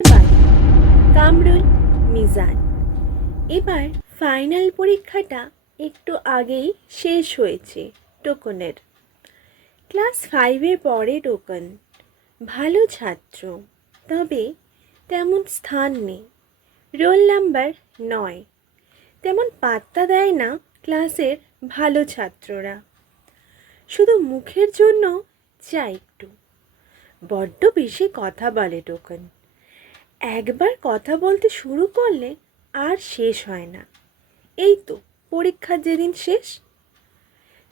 বাড়ি কামরুল মিজান। এবার ফাইনাল পরীক্ষাটা একটু আগেই শেষ হয়েছে টোকনের। ক্লাস 5-এর পরে টোকন ভালো ছাত্র, তবে তেমন স্থান নেই। Roll number 9। তেমন পাত্তা দেয় না ক্লাসের ভালো ছাত্ররা, শুধু মুখের জন্য চাই একটু। বড্ড বেশি কথা বলে টোকন। একবার কথা বলতে শুরু করলে আর শেষ হয় না। এই তো পরীক্ষার যেদিন শেষ,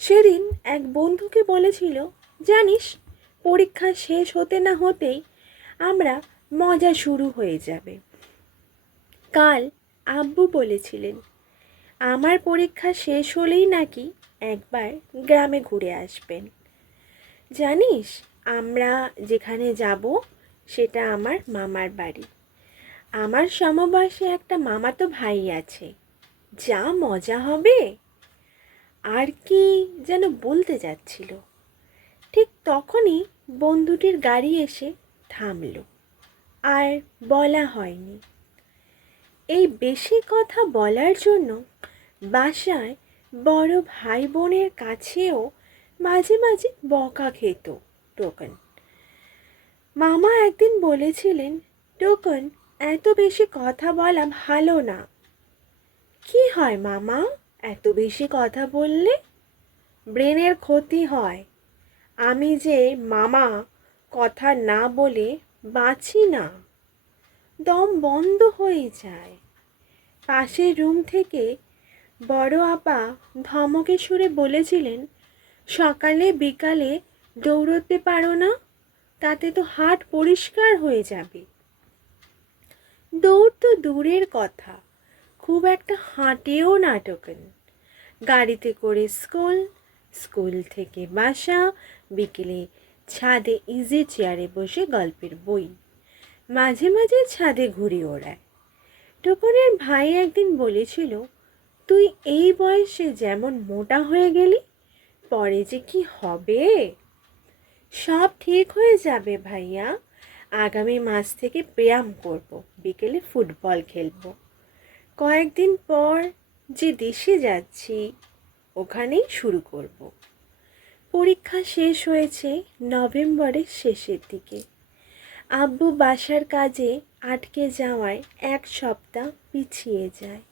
সেদিন এক বন্ধুকে বলেছিল, জানিস, পরীক্ষা শেষ হতে না হতেই আমরা মজা শুরু হয়ে যাবে। কাল আব্বু বলেছিলেন আমার পরীক্ষা শেষ হলেই নাকি একবার গ্রামে ঘুরে আসবেন। জানিস, আমরা যেখানে যাব সেটা আমার মামার বাড়ি। আমার সমবয়সী একটা মামাতো ভাই আছে, যা মজা হবে। আর কি যেন বলতে যাচ্ছিল, ঠিক তখনই বন্ধুটির গাড়ি এসে থামল। আর বলা হয়নি। এই বেশি কথা বলার জন্য বাসায় বড় ভাই বোনের কাছেও মাঝে মাঝে বকা খেত টোকন। মামা একদিন বলেছিলেন, টোকন, এত বেশি কথা বলা ভালো না। কি হয় মামা, এত বেশি কথা বললে? ব্রেনের ক্ষতি হয়। আমি যে মামা কথা না বলে বাঁচি না, দম বন্ধ হয়ে যায়। পাশের রুম থেকে বড় আপা ধমকে সুরে বলেছিলেন, সকালে বিকালে দৌড়তে পারো না? তাতে তো হাট পরিষ্কার হয়ে যাবে। দৌড় তো দূরের কথা, খুব একটা হাঁটেও না টোকন। গাড়িতে করে স্কুল, স্কুল থেকে বাসা, বিকেলে ছাদে ইজি চেয়ারে বসে গল্পের বই, মাঝে মাঝে ছাদে ঘুরে ওড়ায়। টোকনের ভাই একদিন বলেছিল, তুই এই বয়সে যেমন মোটা হয়ে গেলি, পরে যে কি হবে। সব ঠিক হয়ে যাবে ভাইয়া, আগামী মাস থেকে ব্যায়াম করব, বিকেলে ফুটবল খেলবো। কয়েকদিন পর যে দেশে যাচ্ছি ওখানেই শুরু করব। পরীক্ষা শেষ হয়েছে নভেম্বরের শেষের দিকে। আব্বু বাসার কাজে আটকে যাওয়ায় এক সপ্তাহ পিছিয়ে যায়।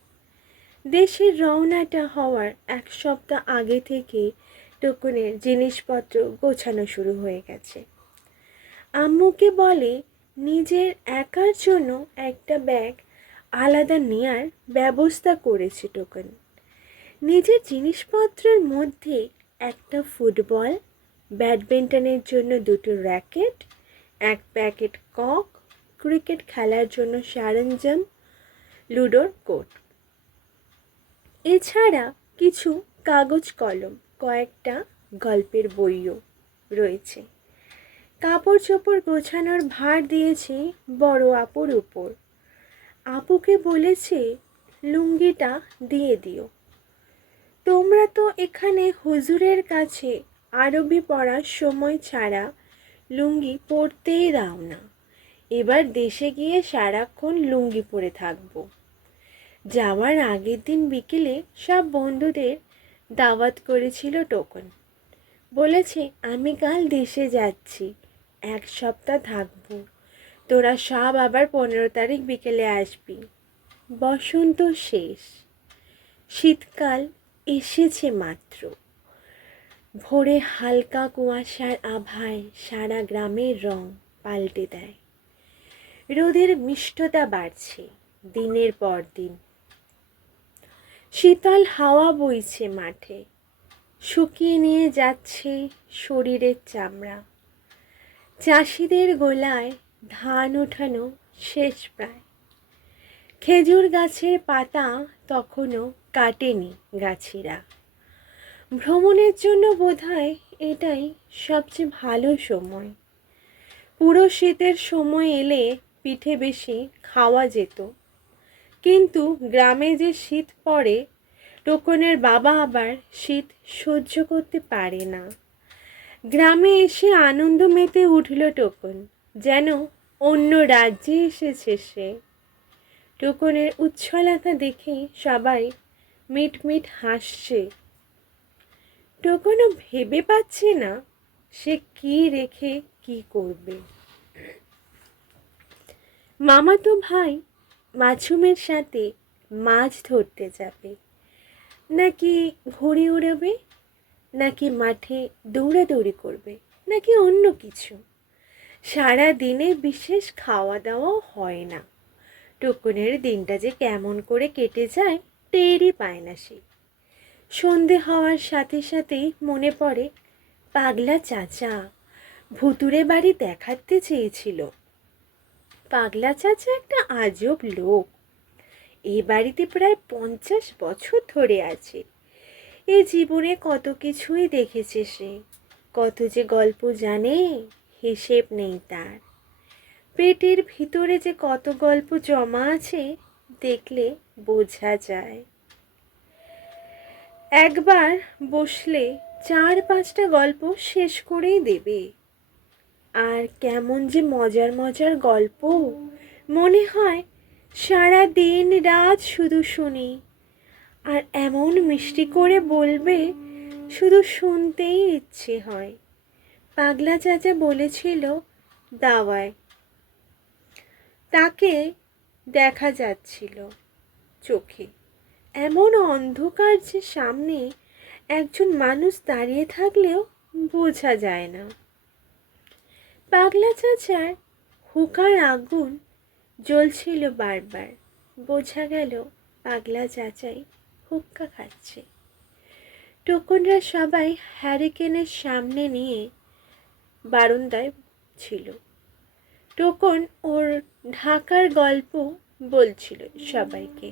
দেশের রওনাটা হওয়ার এক সপ্তাহ আগে থেকে টোকনের জিনিসপত্র গোছানো শুরু হয়ে গেছে। আম্মুকে বলে নিজের একার জন্য একটা ব্যাগ আলাদা নেয়ার ব্যবস্থা করেছে টোকন। নিজের জিনিসপত্রের মধ্যে একটা ফুটবল, ব্যাডমিন্টনের জন্য দুটো র্যাকেট, এক প্যাকেট কক, ক্রিকেট খেলার জন্য সরঞ্জাম, লুডোর কোট। এছাড়া কিছু কাগজ কলম, কয়েকটা গল্পের বইও রয়েছে। কাপড় চোপড় গোছানোর ভার দিয়েছি বড় আপুর উপর। আপুকে বলেছে লুঙ্গিটা দিয়ে দিও। তোমরা তো এখানে হুজুরের কাছে আরবি পড়ার সময় ছাড়া লুঙ্গি পরতেই দাও না। এবার দেশে গিয়ে সারাক্ষণ লুঙ্গি পরে থাকবো। যাওয়ার আগের দিন বিকেলে সব বন্ধুদের দাওয়াত করেছিল টোকন। বলেছে আমি কাল দেশে যাচ্ছি, এক সপ্তাহ থাকবো। তোরা সব আবার 15 তারিখ বিকেলে আসবি। বসন্ত শেষ, শীতকাল এসেছে মাত্র। ভোরে হালকা কুয়াশার আভায় সারা গ্রামের রং পাল্টে দেয়। রোদের মিষ্টতা বাড়ছে দিনের পর দিন। শীতল হাওয়া বইছে মাঠে, শুকিয়ে নিয়ে যাচ্ছে শরীরের চামড়া। চাষিদের গোলায় ধান ওঠানো শেষ প্রায়। খেজুর গাছের পাতা তখনও কাটেনি গাছিরা। ভ্রমণের জন্য বোধহয় এটাই সবচেয়ে ভালো সময়। পুরো শীতের সময় এলে পিঠে বেশি খাওয়া যেত, কিন্তু গ্রামে যে শীত পড়ে, টোকনের বাবা আবার শীত সহ্য করতে পারে না। গ্রামে এসে আনন্দ মেতে উঠল টোকন, যেন অন্য রাজ্যে এসেছে সে। টুকুনের উচ্ছলতা দেখে সবাই মিটমিট হাসছে। টুকুনও ভেবে পাচ্ছে না সে কি রেখে কি করবে। মামাতো ভাই মাছুমের সাথে মাছ ধরতে যাবে, নাকি ঘুড়ি উড়াবে, নাকি মাঠে দৌড়াদৌড়ি করবে, নাকি অন্য কিছু। সারা দিনে বিশেষ খাওয়া দাওয়াও হয় না। টুকুনের দিনটা যে কেমন করে কেটে যায় টেরই পায় না সে। সন্ধে হওয়ার সাথে সাথেই মনে পড়ে পাগলা চাচা ভুতুড়ে বাড়ি দেখাতে চেয়েছিল। পাগলা চাচা একটা আজব লোক। এই বাড়িতে প্রায় 50 বছর ধরে আছে। এ জীবনে কত কিছুই দেখেছে সে, কত যে গল্প জানে হিসেব নেই তার। পেটের ভিতরে যে কত গল্প জমা আছে দেখলে বোঝা যায়। একবার বসলে 4-5টা গল্প শেষ করেই দেবে। আর কেমন যে মজার মজার গল্প, মনে হয় সারা দিন রাত শুধু শুনি। আর এমন মিষ্টি করে বলবে, শুধু শুনতেই ইচ্ছে হয়। পাগলা চাচা বলেছিল দাওয়ায় তাকে দেখা যাচ্ছিল চোখে। এমন অন্ধকার যে সামনে একজন মানুষ দাঁড়িয়ে থাকলেও বোঝা যায় না। পাগলা চাচার হুকার আগুন জ্বলছিল বারবার। বোঝা গেল পাগলা চাচাই হুক্কা খাচ্ছে। টুকুনরা সবাই হ্যারিকেনের সামনে নিয়ে বারান্দায় ছিল। টুকুন ওর ঢাকার গল্প বলছিল সবাইকে।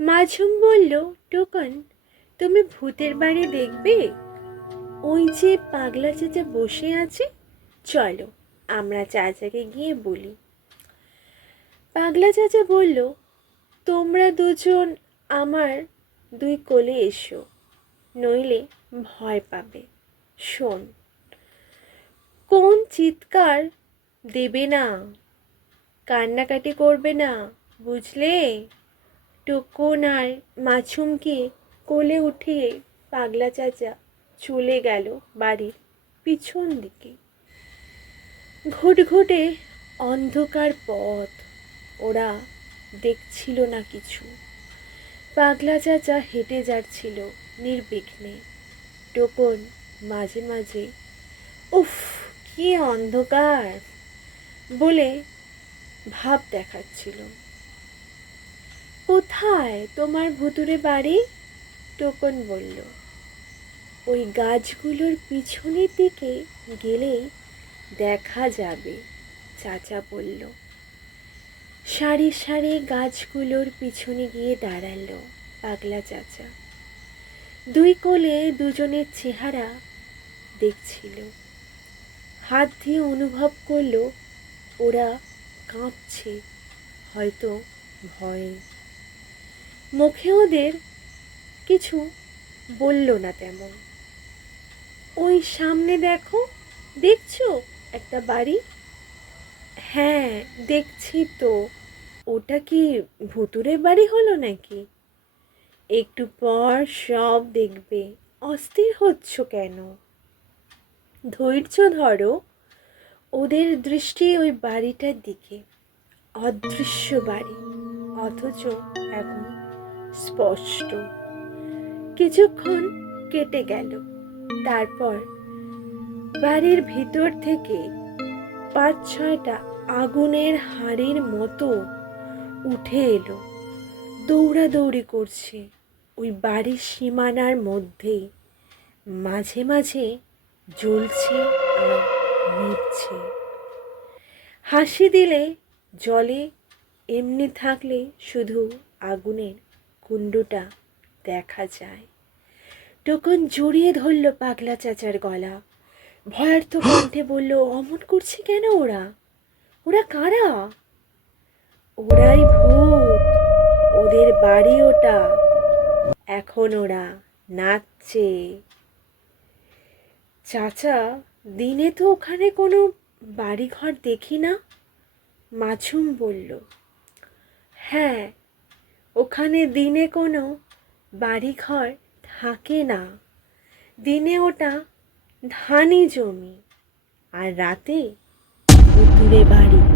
মাঝুম বলল, টুকুন, তুমি ভূতের বাড়ি দেখবে? ওই যে পাগলা চাচা বসে আছে, চলো আমরা চাচাকে গিয়ে বলি। পাগলা চাচা বলল, তোমরা দুজন আমার 2 কোলে এসো, নইলে ভয় পাবে। শোন, কোন চিৎকার দেবে না, কান্নাকাটি করবে না, বুঝলে? টুকুন আর মাছুমকে কোলে উঠিয়ে পাগলা চাচা চলে গেল বাড়ির পিছন দিকে। ঘুটঘুটে অন্ধকার পথ, ওরা দেখছিল না কিছু। পাগলা চাচা হেঁটে যাচ্ছিল নির্বিঘ্নে। টুকুন মাঝে মাঝে উফ, কি অন্ধকার বলে ভাব দেখাচ্ছিল। কোথায় তোমার ভুতুড়ে বাড়ি? টুকুন বলল, ওই গাছগুলোর পিছনের দিকে গেলেই দেখা যাবে। চাচা বলল। সারি সারি গাছগুলোর পিছনে গিয়ে দাঁড়ালো পাগলা চাচা। 2 কোলে দুজনের চেহারা দেখছিল। হাত দিয়ে অনুভব করলো ওরা কাঁপছে, হয়তো ভয়ে। মুখে ওদের কিছু বলল না তেমন। ওই সামনে দেখো, দেখছো একটা বাড়ি? হ্যাঁ দেখছি তো। ওটা কি ভুতুরে বাড়ি হলো নাকি? একটু পর সব দেখবে। অস্থির হচ্ছ কেন? ধৈর্য ধরো। ওদের দৃষ্টি ওই বাড়িটার দিকে। অদৃশ্য বাড়ি, অথচ এখন স্পষ্ট। কিছুক্ষণ কেটে গেল। তারপর বাড়ির ভিতর থেকে 5-6টা আগুনের হাঁড়ির মতো উঠে এলো, দৌড়াদৌড়ি করছে ওই বাড়ির সীমানার মধ্যেই। মাঝে মাঝে জ্বলছে আর নিভছে। হাসি দিলে জলে, এমনি থাকলে শুধু আগুনের কুণ্ডটা দেখা যায়। টুকুন জড়িয়ে ধরল পাগলা চাচার গলা। ভয়ার্থ কণ্ঠে বলল, অমন করছে কেন ওরা? ওরা কারা? ওরাই ভূত, ওদের বাড়ি ওটা। এখন ওরা নাচছে। চাচা, দিনে তো ওখানে কোনো বাড়িঘর দেখি না। মাছুম বলল, হ্যাঁ, ওখানে দিনে কোনো বাড়িঘর থাকে না। দিনে ওটা ধানি জমি, আর রাতে ভুতুড়ে বাড়ি।